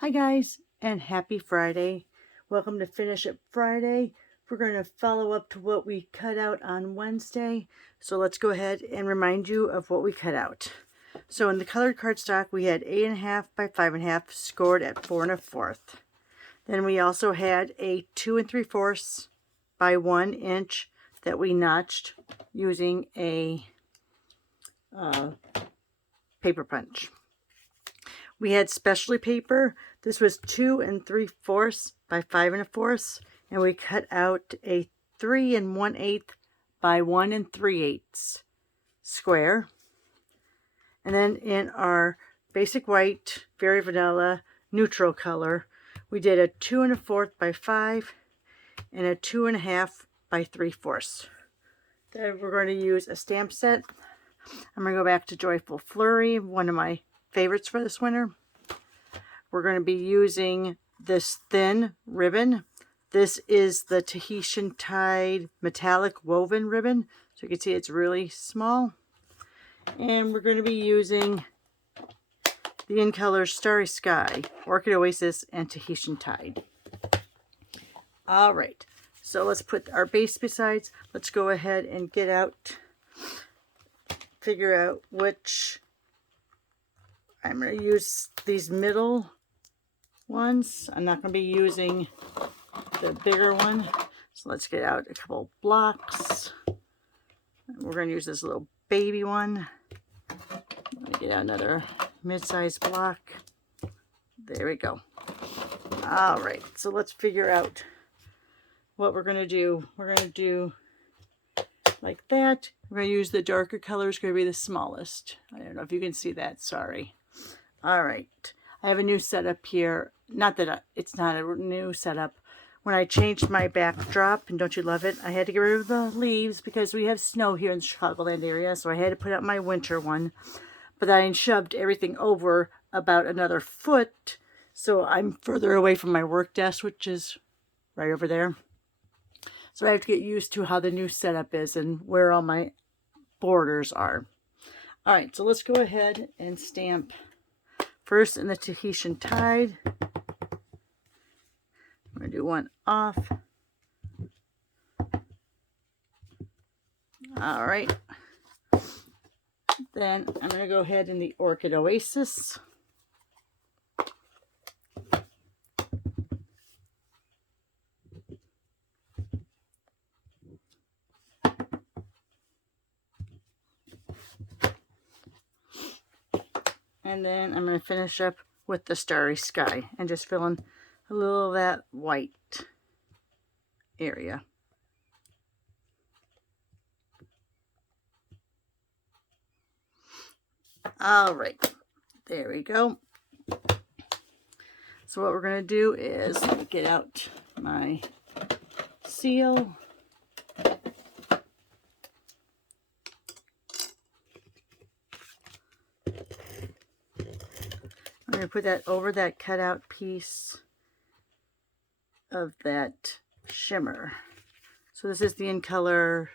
Hi guys, and happy Friday. Welcome to Finish It Friday. We're going to follow up to what we cut out on Wednesday. So let's go ahead and remind you of what we cut out. So in the colored cardstock, we had 8.5 by 5.5 scored at 4 1/4. Then we also had a 2 3/4 by 1 inch that we notched using a paper punch. We had specialty paper. This was 2 3/4 by 5 1/4, and we cut out a 3 1/8 by 1 3/8 square. And then in our basic white, very vanilla, neutral color, we did a 2 1/4 by 5 and a 2 1/2 by 3/4. Then we're going to use a stamp set. I'm going to go back to Joyful Flurry, one of my favorites for this winter. We're going to be using this thin ribbon. This is the Tahitian Tide metallic woven ribbon. So you can see it's really small. And we're going to be using the In Colors Starry Sky, Orchid Oasis, and Tahitian Tide. All right, so let's put our base besides. Let's go ahead and figure out which. I'm going to use these middle ones. I'm not going to be using the bigger one. So let's get out a couple blocks. We're going to use this little baby one. Let me get out another mid-sized block. There we go. All right, so let's figure out what we're going to do. We're going to do like that. We're going to use the darker colors, going to be the smallest. I don't know if you can see that, sorry. All right, I have a new setup here. Not that it's not a new setup. When I changed my backdrop, and don't you love it, I had to get rid of the leaves because we have snow here in the Chicagoland area, so I had to put out my winter one. But I shoved everything over about another foot, so I'm further away from my work desk, which is right over there. So I have to get used to how the new setup is and where all my borders are. All right, so let's go ahead and stamp first in the Tahitian Tide. I'm going to do one off. All right. Then I'm going to go ahead in the Orchid Oasis. And then I'm going to finish up with the Starry Sky and just fill in a little of that white area. All right, there we go. So what we're going to do is let me get out my seal. I'm going to put that over that cutout piece of that shimmer. So this is the In Color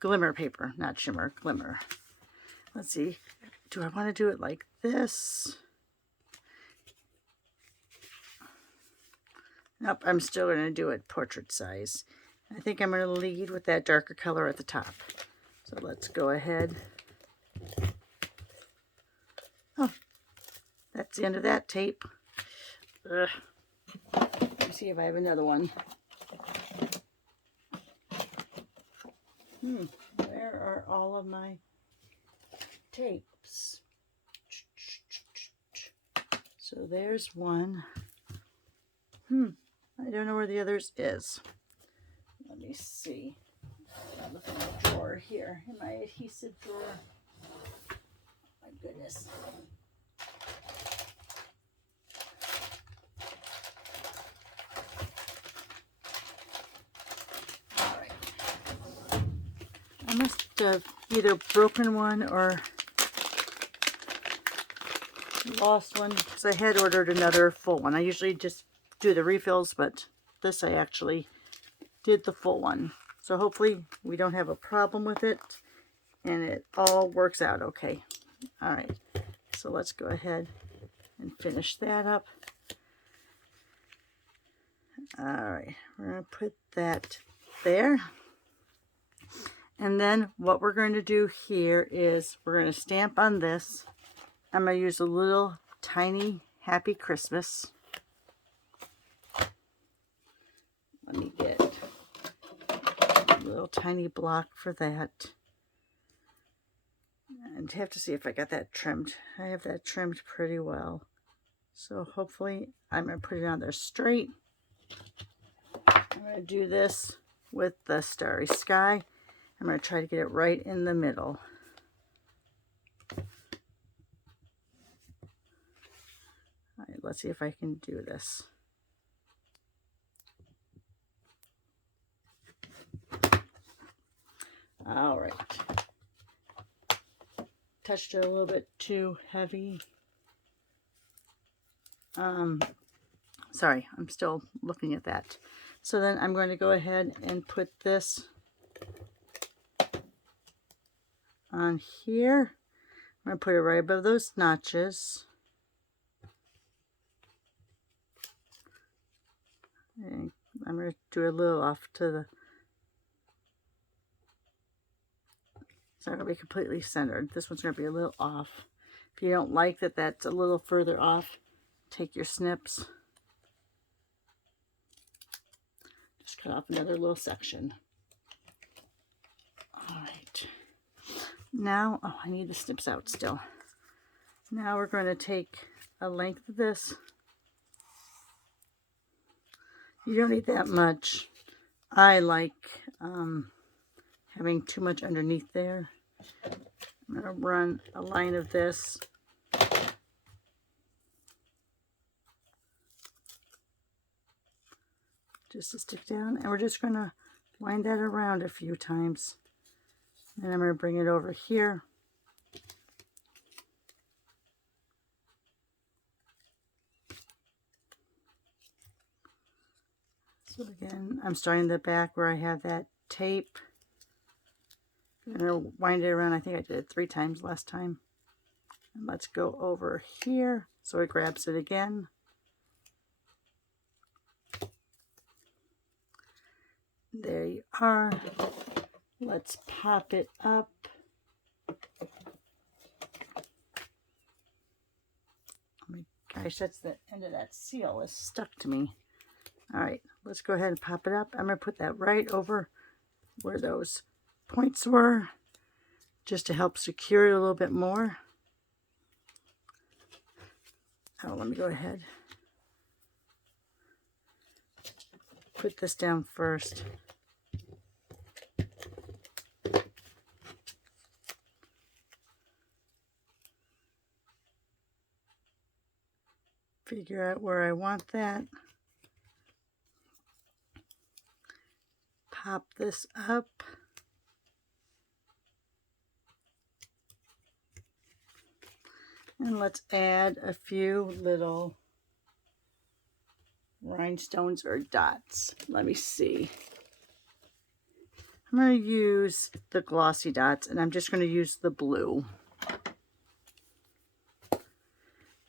Glimmer paper, not shimmer, glimmer. Let's see, do I want to do it like this? Nope, I'm still going to do it portrait size. I think I'm going to lead with that darker color at the top. So let's go ahead. Oh, that's the end of that tape. Ugh. Let me see if I have another one. Where are all of my tapes? So there's one. I don't know where the others is. Let me see. I'll look in my drawer here, in my adhesive drawer. My goodness. All right. I must have either broken one or lost one because I had ordered another full one. I usually just do the refills, but this I actually did the full one. So hopefully we don't have a problem with it and it all works out okay. All right, so let's go ahead and finish that up. All right, we're going to put that there. And then what we're going to do here is we're going to stamp on this. I'm going to use a little tiny Happy Christmas. Let me get a little tiny block for that. And have to see if I got that trimmed. I have that trimmed pretty well. So hopefully I'm going to put it on there straight. I'm going to do this with the Starry Sky. I'm going to try to get it right in the middle. All right, let's see if I can do this. All right. Touched it a little bit too heavy. Sorry, I'm still looking at that. So then I'm going to go ahead and put this on here. I'm going to put it right above those notches. And I'm going to do a little off to the... It's not going to be completely centered. This one's going to be a little off. If you don't like that that's a little further off, take your snips. Just cut off another little section. All right. Now, oh, I need the snips out still. Now we're going to take a length of this. You don't need that much. I like having too much underneath there. I'm going to run a line of this. Just to stick down. And we're just going to wind that around a few times. And I'm going to bring it over here. So again, I'm starting the back where I have that tape. I'm going to wind it around. I think I did it 3 times last time. And let's go over here so it grabs it again. There you are. Let's pop it up. Oh my gosh, that's the end of that seal is stuck to me. All right, let's go ahead and pop it up. I'm going to put that right over where those points were, just to help secure it a little bit more. Oh, let me go ahead. Put this down first. Figure out where I want that. Pop this up. And let's add a few little rhinestones or dots. Let me see. I'm going to use the glossy dots, and I'm just going to use the blue.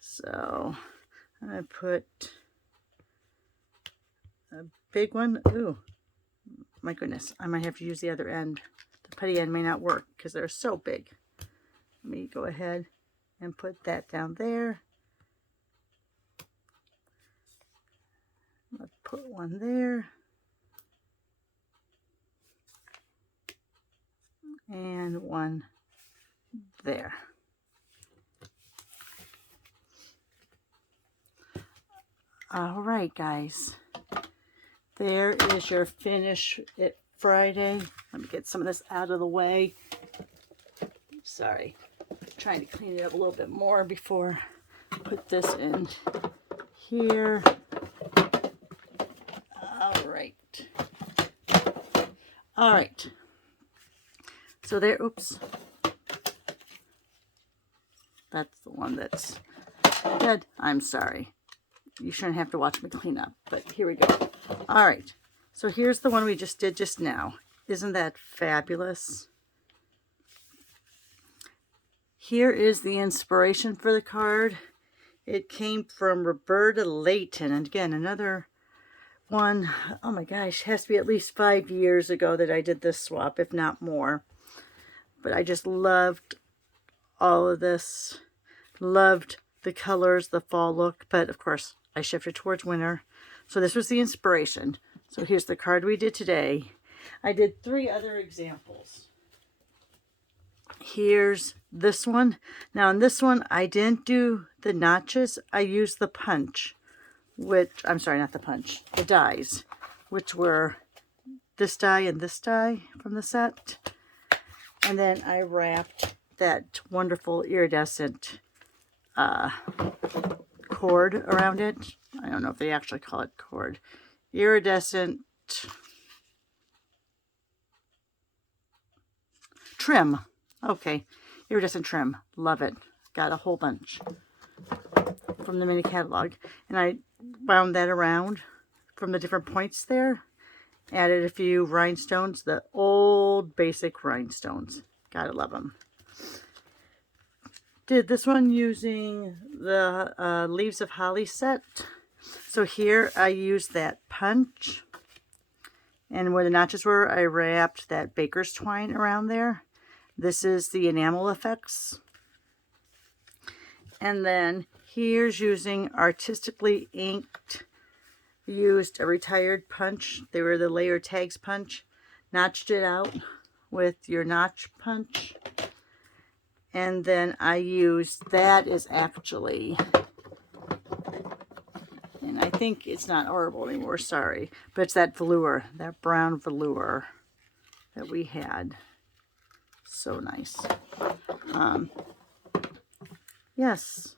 So I'm going to put a big one. Ooh, my goodness. I might have to use the other end. The putty end may not work because they're so big. Let me go ahead and put that down there. Let's put one there. And one there. All right, guys. There is your finish it Friday. Let me get some of this out of the way. Sorry. Trying to clean it up a little bit more before I put this in here. All right. All right. So there, oops. That's the one that's dead. I'm sorry. You shouldn't have to watch me clean up, but here we go. All right. So here's the one we just did just now. Isn't that fabulous? Here is the inspiration for the card. It came from Roberta Layton. And again, another one, oh my gosh, has to be at least 5 years ago that I did this swap, if not more. But I just loved all of this. Loved the colors, the fall look, but of course I shifted towards winter. So this was the inspiration. So here's the card we did today. I did 3 other examples. Here's this one. Now in this one, I didn't do the notches. I used the punch, which, I'm sorry, not the punch, the dies, which were this die and this die from the set. And then I wrapped that wonderful iridescent cord around it. I don't know if they actually call it cord. Iridescent trim. Okay, iridescent trim. Love it. Got a whole bunch from the mini catalog. And I wound that around from the different points there. Added a few rhinestones, the old basic rhinestones. Gotta love them. Did this one using the Leaves of Holly set. So here I used that punch. And where the notches were, I wrapped that baker's twine around there. This is the enamel effects. And then here's using artistically inked, used a retired punch. They were the layer tags punch. Notched it out with your notch punch. And then I used, that is actually, and I think it's not horrible anymore, sorry. But it's that velour, that brown velour that we had. So nice. Yes.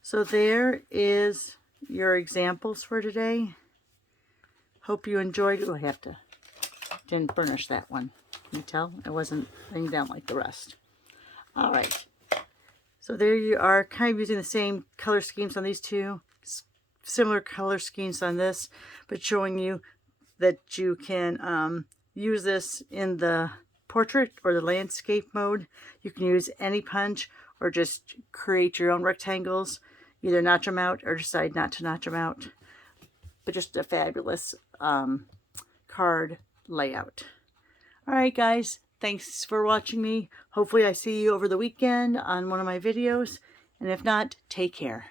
So there is your examples for today. Hope you enjoyed. Oh, I have to, didn't burnish that one. Can you tell? It wasn't laying down like the rest. All right. So there you are, kind of using the same color schemes on these two. Similar color schemes on this, but showing you that you can use this in the portrait or the landscape mode. You can use any punch or just create your own rectangles, either notch them out or decide not to notch them out. But just a fabulous card layout. All right, guys, thanks for watching me. Hopefully I see you over the weekend on one of my videos, and if not, take care.